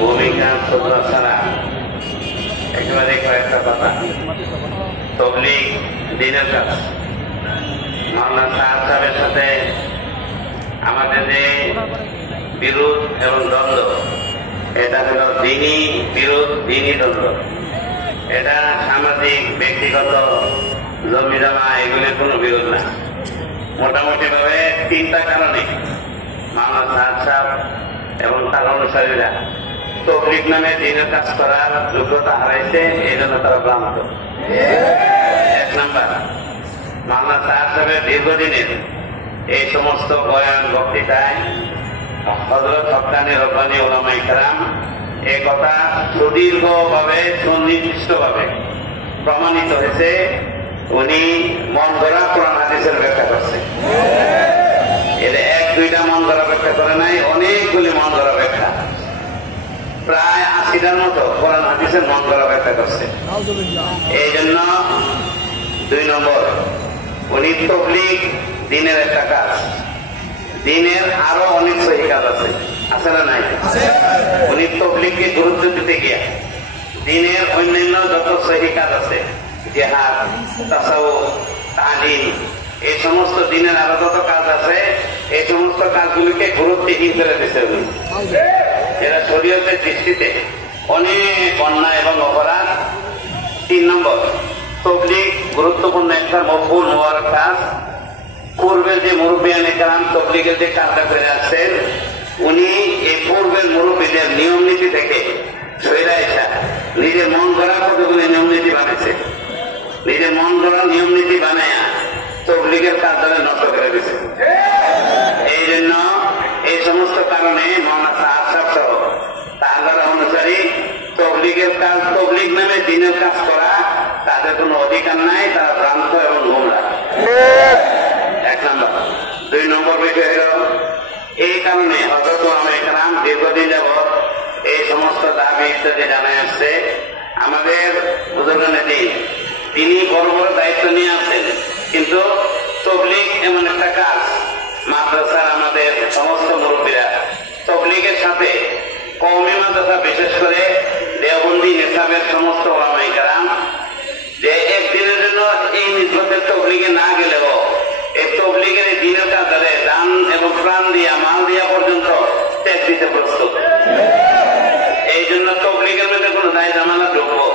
ভূমিকা তোমরা ছাড়া একেবারে কয়েকটা কথা। তবলিগ দিনের কাজ। মাওলানা সাহেব সাহেবের সাথে আমাদের যে বিরোধ এবং দ্বন্দ্ব, এটা হল দিনই বিরোধ, দিনই দ্বন্দ্ব। এটা সামাজিক, ব্যক্তিগত, জমি জমা এগুলির কোনো বিরোধ না। মোটামুটি ভাবে তিনটা কারণে মাওলানা সাহেব সাহেব এবং তার অনুসারীরা তবলিগ নামে দিনের কাজ করার যোগ্যতা হারাইছে, এই জন্য তারা ভ্রান্ত। এক নাম্বার, মাওলানা সাহেব সাহেবের দীর্ঘদিনের এই সমস্ত বয়ান বক্তৃতায় হযরত হক্কানি রব্বানি উলামায়ে কেরাম এই কথা সুদীর্ঘভাবে সুনির্দিষ্টভাবে প্রমাণিত হয়েছে। উনি মন গড়া কোরআন হাদিসের ব্যাখ্যা করছে। এটা এক দুইটা মন গড়া ব্যাখ্যা করে নাই, অনেকগুলি মন গড়া ব্যাখ্যা, প্রায় 80টার মতো কোরআন হাদিসের মন গড়া ব্যাখ্যা করছে। এই জন্য 2 নম্বর, উনি তবলিগ দিনের একটা কাজ, দিনের আরো অনেক সহি কাজ আছে, আছে না নাই? উনি তবলিগকে গুরুত্ব দিতে গিয়া দিনের অন্যান্য যত সহি কাজ আছে, জিহাদ, তাসাউফ, তালিম, এই সমস্ত দিনের আরো যত কাজ আছে, এই সমস্ত কাজগুলিকে গুরুত্বহীন করে দিচ্ছে উনি। এরা শরীয়তের দৃষ্টিতে অনেক অন্যায় এবং অপরাধ। 3 নম্বর, তবলিগ গুরুত্বপূর্ণ একটা মকবুল মুবারক কাজ। পূর্বে যে মুরব্বিয়ানে কেরাম তবলিগের যে কাজটা করে আসছেন, উনি এই পূর্বের মুরব্বীদের নিয়ম নীতি থেকে সইরা এসা নিজের মন গড়া কতগুলি নিয়ম নীতি বানাইছে। নিজের মন গড়া নিয়ম নীতি বানায়া তবলিগের কাজটা নষ্ট করে দিচ্ছে। এই জন্য এই সমস্ত কারণে মাওলানা সাহেব সাহেব সহ তার যারা অনুসারী তবলিগের কাজ, তবলিগ নামে দিনের কাজ করা তাদের কোনো অধিকার নাই, তারা ভ্রান্ত এবং গোমরা। 1 নম্বর। 2 নম্বর বিষয় হল, এই কারণে হযরত উলামায়ে কেরাম দীর্ঘদিন যাবৎ এই সমস্ত দাবি ইত্যাদি জানায় আসছে। আমাদের বুজুর্গানে দিন, তিনি বড় বড় দায়িত্ব নিয়ে আসছেন, কিন্তু তবলিগ এমন একটা কাজ, মাদ্রাসার আমাদের সমস্ত মুরব্বীরা তবলিগের সাথে কওমি মাদ্রাসা, বিশেষ করে দেওবন্দি নিসাবের সমস্ত উলামায়ে কেরাম, যে একদিনের জন্য এই নিসবতের তবলিগে না গেলেও এই তবলিগের এই দিনের কাজে দান এবং প্রাণ দিয়া, মাল দিয়া পর্যন্ত ত্যাগ দিতে প্রস্তুত। এই জন্য তবলিগের মধ্যে কোন দায় জামানা ঢুকবো,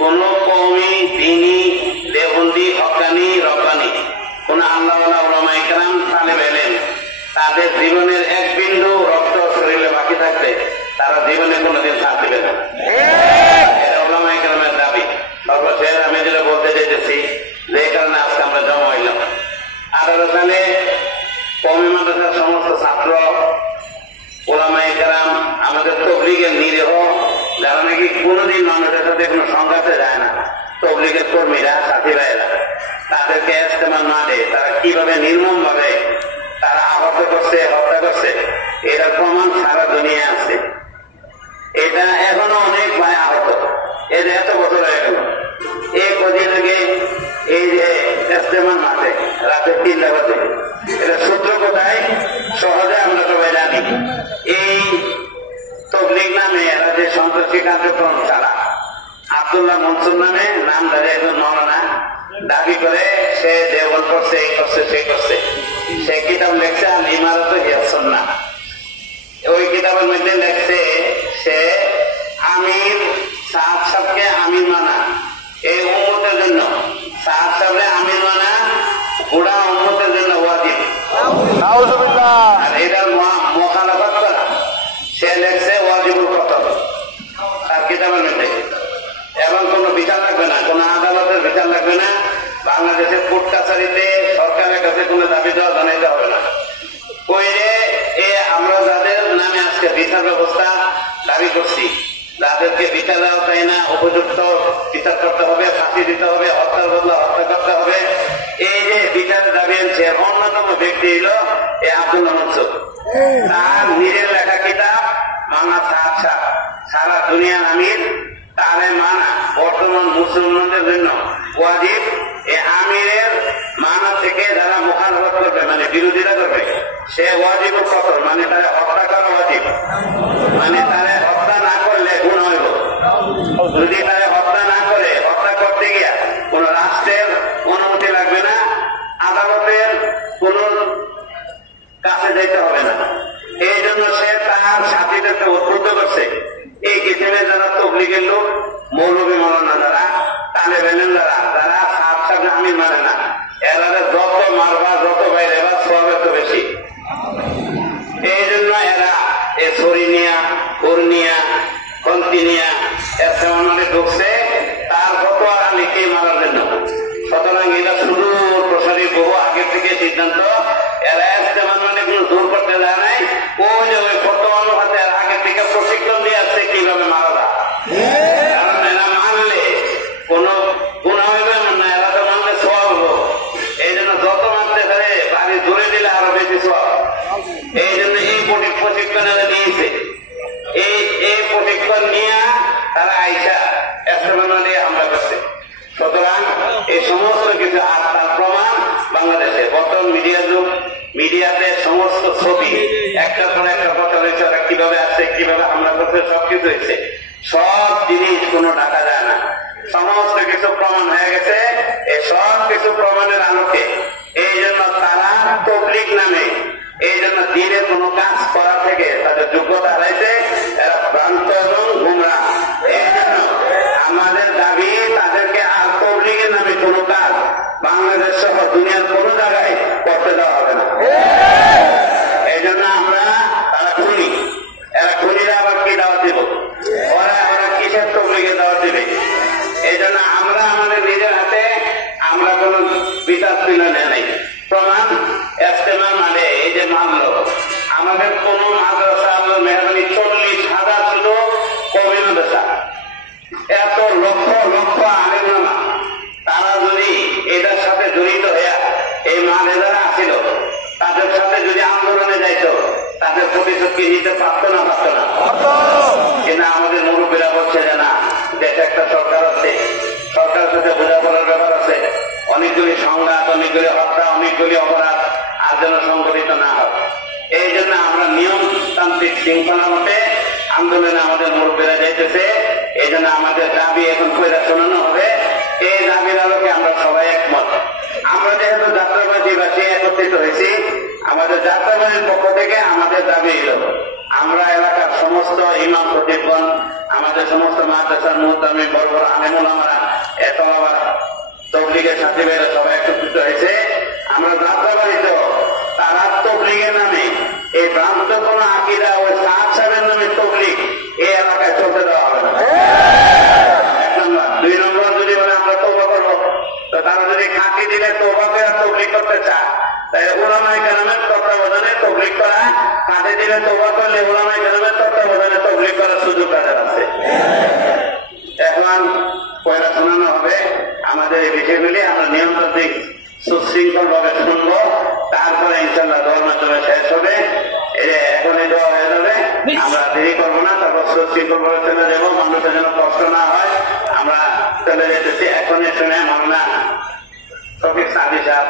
কোন কওমি, দ্বীনি, দেওবন্দি, হক্কানি, রব্বানি, কোন আল্লাহওয়ালা উলামায়ে কেরাম, তালেব ইলম, তাদের জীবনের এক বিন্দু রক্ত শরীরে বাকি থাকবে তারা জীবনে কোনোদিন সাথ দিবে না। এটা উলামায়ে কেরামের দাবি। সর্বশেষ আমি যেটা বলতে চাইতেছি, যে কারণে আজকে আমরা জমা হইলাম, 18 সালে কওমি মাদ্রাসার সমস্ত ছাত্র, উলামায়ে কেরাম, আমাদের তবলিগের নিরীহ যারা নাকি কোনোদিন মানুষের সাথে কোনো সংঘাতে যায় না, তবলিগের কর্মীরা, সাথী ভাইয়েরা, তাদেরকে ইস্তেমাল না দিয়ে তারা কিভাবে নির্মম ভাবে তারা আহত করছে, হত্যা করছে, এটার প্রমাণ সারা দুনিয়া আছে। এটা এখনো অনেক ভাই আহত, এটা এত বছর হয়ে গেল। এই কদিন আগে এই যে ইস্তেমাল মাঠে রাতে 3টা বাজে, এটা সূত্র কোথায় সহজে আমরা সবাই জানি। এই তবলিগ নামে এরা যে সন্ত্রাসী কার্যক্রম চালা, আব্দুল্লাহ মনসুর নামে নামধারী একজন মাওলানা দাবি করে সে দেওবন্দ করছে, এই করছে, সে করছে। সে কিতাব লেখছে আল ইমারত হিয়া সুন্নাহ। ওই কিতাবের মধ্যে লেখছে সে আমির সাহেব সাহেবকে আমির মানা, এই উম্মতের জন্য সাহেব সাহেবরে আমির মানা গোড়া উম্মতের জন্য ওয়াজিব। আর এটার মুখালাফাত করা সে লেখছে ওয়াজিবুল কতল তার কিতাবের মধ্যে। এবং কোনো বিচার লাগবে না, কোনো আদালতের বিচার লাগবে না, বাংলাদেশের কোর্ট কাছারিতে সরকারের কাছে কোনো দাবি দেওয়া জানাইতে হবে না। কইরে আমরা যাদের নামে আজকে বিচার ব্যবস্থা দাবি করছি, যাদেরকে বিচার দেওয়া চাই না, উপযুক্ত বিচার করতে হবে, ফাঁসি দিতে হবে, হত্যার বদলা হত্যা করতে হবে, এই যে বিচারের দাবি আনছে অন্যতম ব্যক্তি হল এই আব্দুল্লাহ মনসুর। তার নিজের লেখা কিতাব মাওলানা সাহেব সাহেব সারা দুনিয়ার আমির, তারে মানা বর্তমান মুসলমানদের জন্য ওয়াজিব। এই আমিরের মানা থেকে যারা মুখালফত করবে, মানে বিরোধিতা করবে, সে ওয়াজিবুল কতল, মানে তারা হত্যা করা ওয়াজিব, মানে তারা হত্যা পূর্ণিয়া, কন্তিনিয়া এসে ঢুকছে তার ফতোয়া আলীকে মারার জন্য। সুতরাং এটা শুধু প্রসারী বহু আগে থেকে সিদ্ধান্ত, এরা ইস্তেমার মানে কোনো দূর করতে যায় নাই। ওই যে ওই ফতোয়া অনুপাতে আগে থেকে প্রশিক্ষণ দিয়ে আসছে কিভাবে মারা যায়। কারণ এরা মানলে কোনো গুণা হইবে না, এরা তো মানলে সওয়াব হবো। এই জন্য যত মানতে পারে বাড়ি ধরে দিলে আরো বেশি সওয়াব। এই জন্য এই প্রশিক্ষণ এরা নিয়েছে। এই প্রশিক্ষণ নিয়ে তারা আইসা এসে হামলা করছে। সুতরাং এই সমস্ত কিছু আর তার প্রমাণ বাংলাদেশে বর্তমান মিডিয়া যুগ, মিডিয়াতে সমস্ত ছবি একটার পর একটা কথা হয়েছে, ওরা কিভাবে আসছে, কিভাবে হামলা করছে, সবকিছু হয়েছে। সব জিনিস কোনো ঢাকা যায় না, সমস্ত কিছু প্রমাণ হয়ে গেছে। এই সব কিছু প্রমাণের আলোকে এই জন্য তারা তবলিগ নামে এই জন্য দিনে কোনো কাজ করা থেকে তাদের যোগ্যতা হারাইছে, এরা ভ্রান্ত এবং গুমরা। এই জন্য আমাদের দাবি তাদেরকে আর তবলিগের নামে কোনো কাজ বাংলাদেশ সহ দুনিয়ার কোনো জায়গায় করতে দেওয়া হবে না। এই জন্য আমরা তারা খুনি, এরা খুনিরা আবার কি দাওয়াত দিব, ওরা কিসের তবলিগে দাওয়াত দিবে। এই জন্য আমরা আমাদের নিজের হাতে আমরা কোন বিচার তুলে নেই। প্রমাণ ইস্তেমা মানে এই যে মানলো আমাদের কোন মাদ্রাসা আল্লাহ মেহরবানি 40,000 শুধু কবি মাদ্রাসা, এত লক্ষ লক্ষ আলেমা, তারা যদি এটার সাথে জড়িত হইয়া এই মান যারা আসিল তাদের সাথে যদি আন্দোলনে যাইত তাদের প্রতিশোধ কি নিতে পারত না, পারত না। কিন্তু আমাদের মুরব্বীরা বলছে যে না, দেশে একটা সরকার আছে, সরকারের সাথে বোঝাপড়ার ব্যাপার আছে, অনেকগুলি সংঘাত, অনেকগুলি হত্যা, অনেকগুলি অপরাধ আর যেন সংঘটিত না হয়। এই জন্য আমরা নিয়মতান্ত্রিক শৃঙ্খলা মতে আন্দোলনে আমাদের মুরব্বীরা যাইতেছে। এই জন্য আমাদের দাবি এখন কইরা শোনানো হবে। এই দাবির আলোকে আমরা সবাই একমত। আমরা যেহেতু যাত্রাবাসীবাসী একত্রিত হয়েছি, আমাদের যাত্রাবাসীর পক্ষ থেকে আমাদের দাবি এলো আমরা এলাকার সমস্ত ইমাম খতিবগণ, আমাদের সমস্ত মাদ্রাসার মুহতামিম, বড় বড় আলেম ওলামারা, এতলাবারা, তবলিগের সাথী ভাইরা সবাই একত্রিত হয়েছে। আমরা যাত্রাবাড়িতে তারা তবলিগের নামে এই ভ্রান্ত কোন আকিদা ওই সাহেবের নামে তবলিগ এই এলাকায় চলতে দেওয়া হবে না। 1 নম্বর। 2 নম্বর, যদি বলে আমরা তওবা করবো, তো তারা যদি খাঁটি দিলে তওবা করে তবলিগ করতে চায়, তাই উলামায়ে কেরামের তত্ত্বাবধানে তবলিগ করা, খাঁটি দিলে তওবা করলে উলামায়ে কেরামের তত্ত্বাবধানে তবলিগ করার সুযোগ তাদের আছে। এখন পয়লা শোনানো হবে আমাদের এই বিষয়গুলি, আমরা নিয়মতান্ত্রিক সুশৃঙ্খল ভাবে শুনবো, তারপরে ইনশাল্লাহ দোয়ার মাধ্যমে শেষ হবে। এখন এই দোয়া হয়ে যাবে, আমরা দেরি করবো না, তারপর সুশৃঙ্খল ভাবে চলে যাবো, মানুষের যেন কষ্ট না হয়। আমরা চলে যেতেছি এখনই শুনে মামলা শফিক সাদি সাহেব